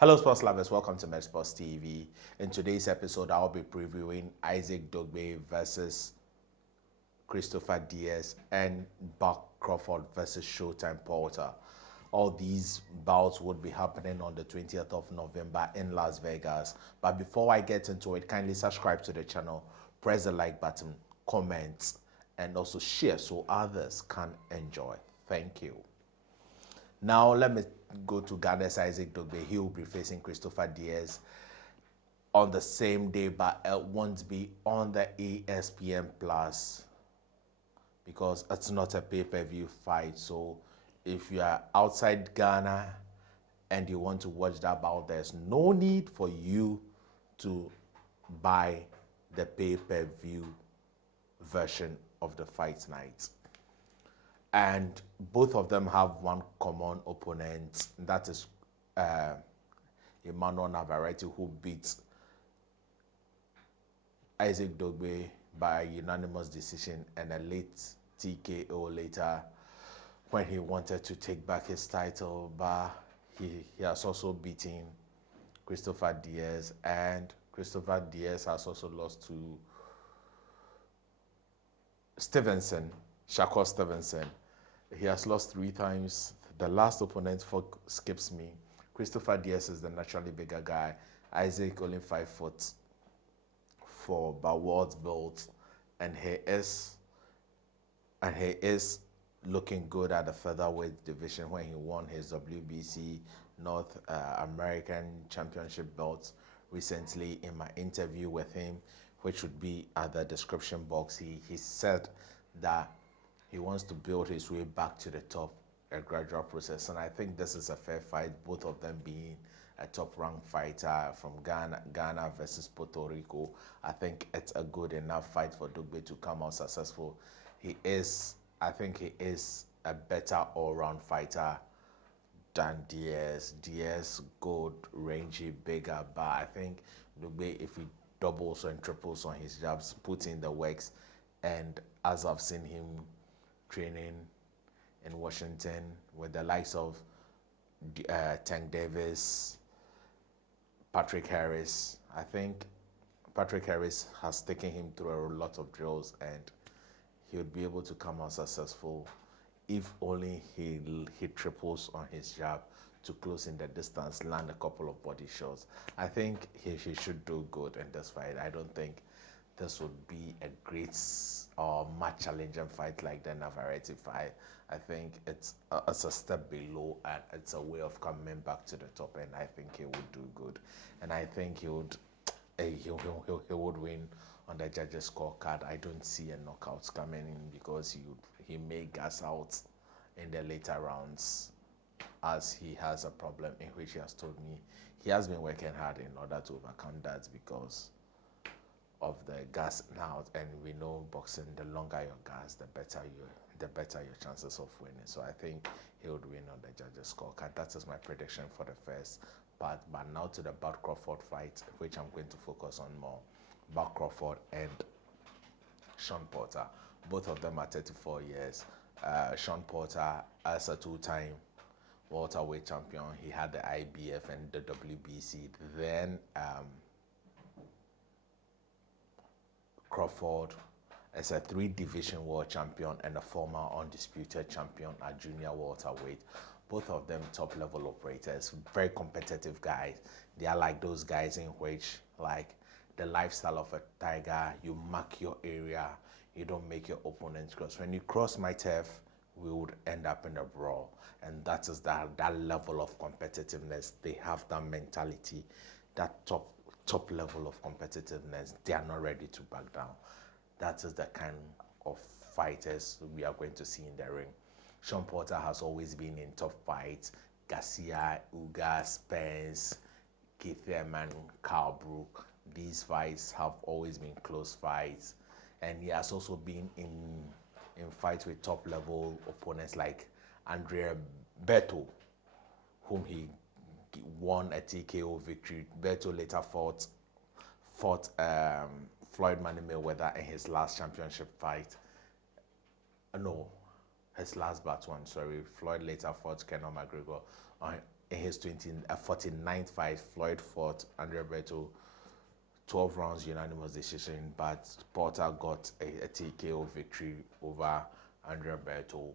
Hello sports lovers, welcome to Med Sports TV. In today's episode, I'll be previewing Isaac Dogboe versus Christopher Diaz and Bud Crawford versus Showtime Porter. All these bouts would be happening on the 20th of November in Las Vegas. But before I get into it, kindly subscribe to the channel, press the like button, comment, and also share so others can enjoy. Thank you. Now let me go to Ghana's Isaac Dogboe. He will be facing Christopher Diaz on the same day, but it won't be on the ESPN Plus because it's not a pay-per-view fight. So if you are outside Ghana and you want to watch that bout, there's no need for you to buy the pay-per-view version of the fight night. And both of them have one common opponent, that is Emmanuel Navarrete, who beat Isaac Dogboe by unanimous decision and a late TKO later when he wanted to take back his title. But he has also beaten Christopher Diaz, and Christopher Diaz has also lost to Shakur Stevenson. He has lost 3 times. The last opponent skips me. Christopher Diaz is the naturally bigger guy. Isaac only 5'4" but world belt, and he is looking good at the featherweight division when he won his WBC North American Championship belt recently. In my interview with him, which would be at the description box, he said that he wants to build his way back to the top, a gradual process. And I think this is a fair fight, both of them being a top-ranked fighter from Ghana versus Puerto Rico. I think it's a good enough fight for Dogboe to come out successful. I think he is a better all-round fighter than Diaz. Diaz, good, rangy, bigger, but I think Dogboe, if he doubles and triples on his jabs, puts in the works, and as I've seen him training in Washington with the likes of Tank Davis, Patrick Harris. I think Patrick Harris has taken him through a lot of drills, and he would be able to come out successful if only he triples on his jab to close in the distance, land a couple of body shots. I think he should do good in this fight. I don't think this would be a great or much challenging fight like the Navarrete fight. I think it's a step below, and it's a way of coming back to the top, and I think he would do good. And I think he would win on the judges' scorecard. I don't see a knockout coming in because he may gas out in the later rounds, as he has a problem in which he has told me he has been working hard in order to overcome that because of the gas out, and we know boxing, the longer your gas, the better your chances of winning. So I think he would win on the judges' scorecard. That is my prediction for the first part. But now to the Bud Crawford fight, which I'm going to focus on more. Bud Crawford and Shawn Porter. Both of them are 34 years. Shawn Porter, as a 2-time welterweight champion, he had the IBF and the WBC. Then Crawford is a 3-division world champion and a former undisputed champion at junior welterweight. Both of them top-level operators, very competitive guys. They are like those guys in which, like the lifestyle of a tiger, you mark your area, you don't make your opponents cross. When you cross my turf, we would end up in a brawl. And that is that level of competitiveness. They have that mentality, that top level of competitiveness. They are not ready to back down. That is the kind of fighters we are going to see in the ring. Shawn Porter has always been in top fights. Garcia, Uga, Spence, Keith Thurman, Carl Brook. These fights have always been close fights. And he has also been in fights with top level opponents like Andrea Berto, whom he won a TKO victory. Berto later fought Floyd Mayweather in his last championship fight. No, his last bout one, sorry. Floyd later fought Conor McGregor in his 49th fight, Floyd fought Andre Berto 12 rounds unanimous decision, but Porter got a TKO victory over Andre Berto.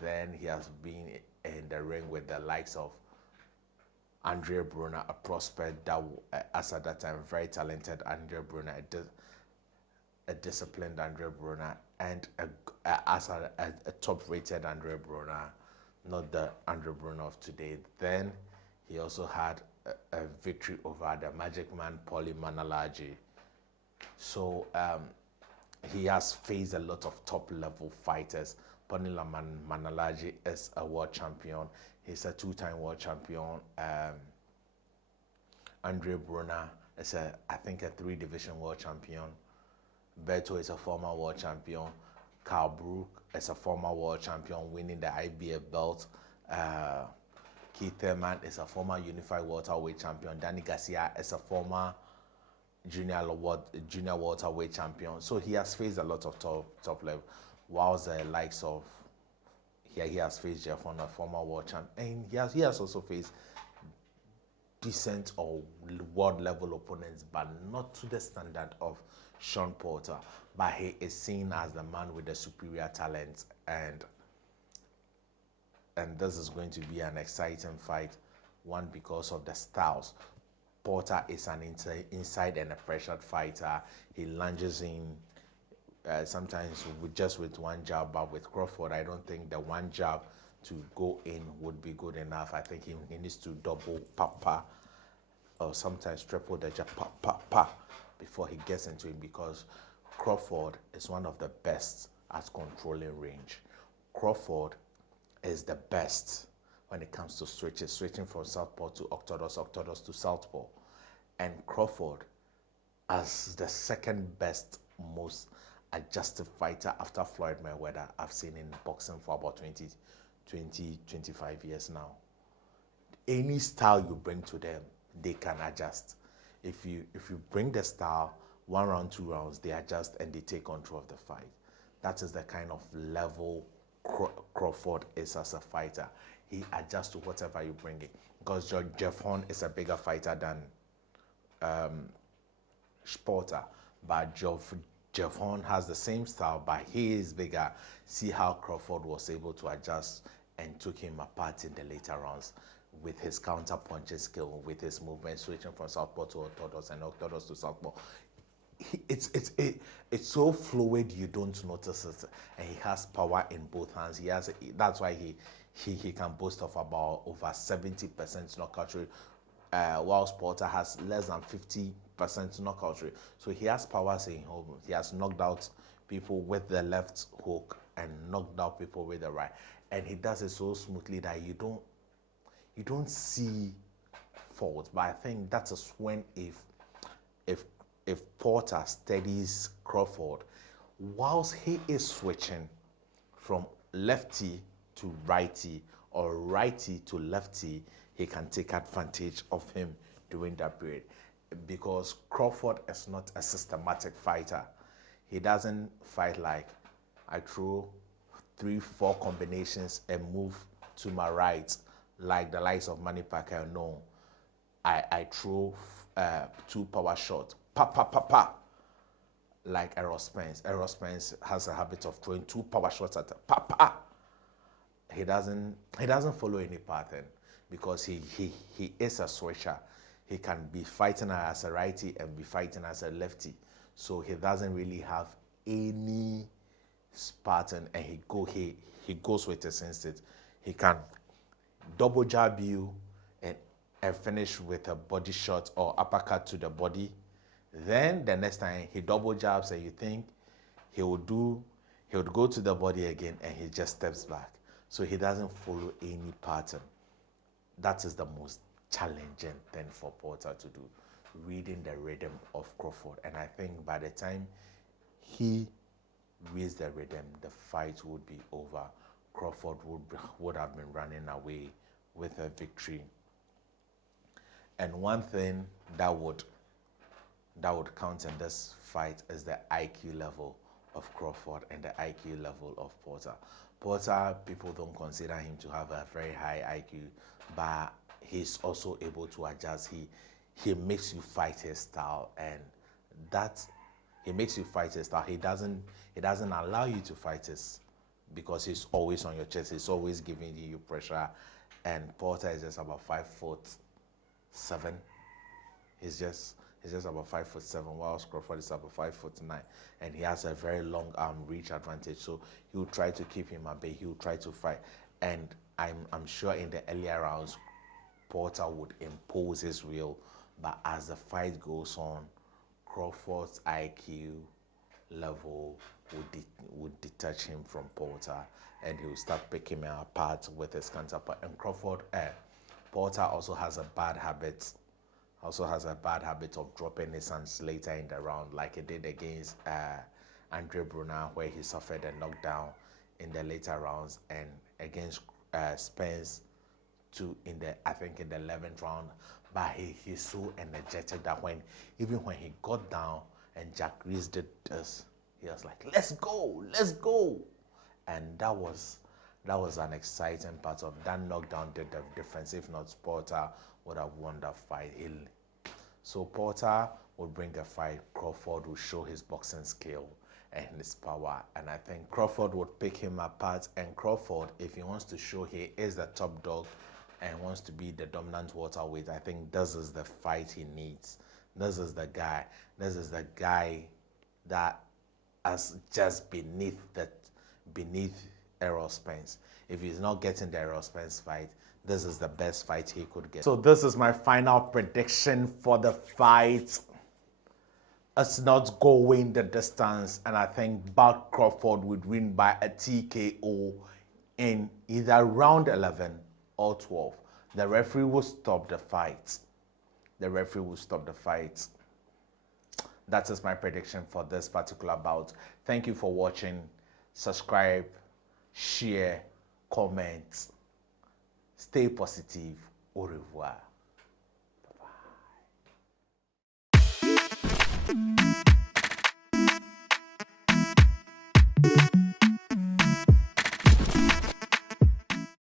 Then he has been in the ring with the likes of Andre Brunner, a prospect that, as at that time, very talented Andre Brunner, a disciplined Andre Brunner, and a top-rated Andre Brunner, not the Andre Brunner of today. Then he also had a victory over the Magic Man, Paulie Malignaggi. So he has faced a lot of top-level fighters. Paulie Malignaggi is a world champion. He's a two-time world champion. Andre Brunner is I think a three-division world champion. Berto is a former world champion. Carl Brook is a former world champion, winning the IBF belt. Keith Thurman is a former unified welterweight champion. Danny Garcia is a former junior welterweight champion. So he has faced a lot of top level. Whilst the likes of he has faced Jeff on a former world champion, and he has also faced decent or world level opponents, but not to the standard of Shawn Porter. But he is seen as the man with the superior talent, and this is going to be an exciting fight. One, because of the styles. Porter is an inside and a pressured fighter. He lunges in sometimes with one jab, but with Crawford, I don't think the one jab to go in would be good enough. I think he needs to double pa, or sometimes triple the jab pa before he gets into it, because Crawford is one of the best at controlling range. Crawford is the best when it comes to switching from southpaw to orthodox to southpaw. And Crawford, as the second best, most adjusted fighter after Floyd Mayweather I've seen in boxing for about 25 years now. Any style you bring to them, they can adjust. If you bring the style, 1 round, 2 rounds, they adjust and they take control of the fight. That is the kind of level Crawford is as a fighter. He adjusts to whatever you bring it. Because Jeff Horn is a bigger fighter than Porter, but Jeff Horn has the same style, but he is bigger. See how Crawford was able to adjust and took him apart in the later rounds with his counter punching skill, with his movement, switching from southpaw to orthodox and orthodox to southpaw. It's so fluid you don't notice it, and he has power in both hands. That's why he can boast of about over 70% knockout rate, whilst Porter has less than 50% knockout rate. So he has powers in home. He has knocked out people with the left hook and knocked out people with the right, and he does it so smoothly that you don't see fault. But I think that is when if Porter steadies Crawford, whilst he is switching from lefty to righty or righty to lefty, he can take advantage of him during that period. Because Crawford is not a systematic fighter. He doesn't fight like, I throw 3-4 combinations and move to my right, like the likes of Manny Pacquiao. No, I throw 2 power shots, pa, like Errol Spence. Errol Spence has a habit of throwing 2 power shots at pa. He doesn't follow any pattern, because he is a switcher. He can be fighting as a righty and be fighting as a lefty. So he doesn't really have any pattern, and he goes with his instinct. He can double jab you and finish with a body shot or uppercut to the body. Then the next time he double jabs and you think he would go to the body again, and he just steps back. So he doesn't follow any pattern. That is the most challenging thing for Porter to do, reading the rhythm of Crawford. And I think by the time he reads the rhythm, the fight would be over. Crawford would have been running away with a victory. And one thing that would count in this fight is the IQ level of Crawford and the IQ level of Porter. Porter, people don't consider him to have a very high IQ, but he's also able to adjust. He makes you fight his style, and that he makes you fight his style. He doesn't allow you to fight his, because he's always on your chest. He's always giving you pressure. And Porter is just about 5'7". He's just about 5'7", whilst Crawford is about 5'9", and he has a very long arm reach advantage. So he'll try to keep him at bay. He'll try to fight, and I'm sure in the earlier rounds, Porter would impose his will. But as the fight goes on, Crawford's IQ level would detach him from Porter, and he will start picking him apart with his counterpart. And Porter also has a bad habit. Of dropping his hands later in the round, like he did against Andre Brunner, where he suffered a knockdown in the later rounds, and against Spence too in the 11th round. But he's so energetic that even when he got down and Jack Reese did this, he was like, let's go. And that was an exciting part of that knockdown. Did the difference. If not, Porter would have won that fight. So Porter would bring a fight. Crawford would show his boxing skill and his power, and I think Crawford would pick him apart. And Crawford, if he wants to show he is the top dog and wants to be the dominant welterweight, I think this is the fight he needs. This is the guy that is just beneath Errol Spence. If he's not getting the Errol Spence fight, this is the best fight he could get. So this is my final prediction for the fight. It's not going the distance, and I think Bud Crawford would win by a TKO in either round 11 or 12. The referee will stop the fight. That is my prediction for this particular bout. Thank you for watching. Subscribe, share, comment. Stay positive. Au revoir.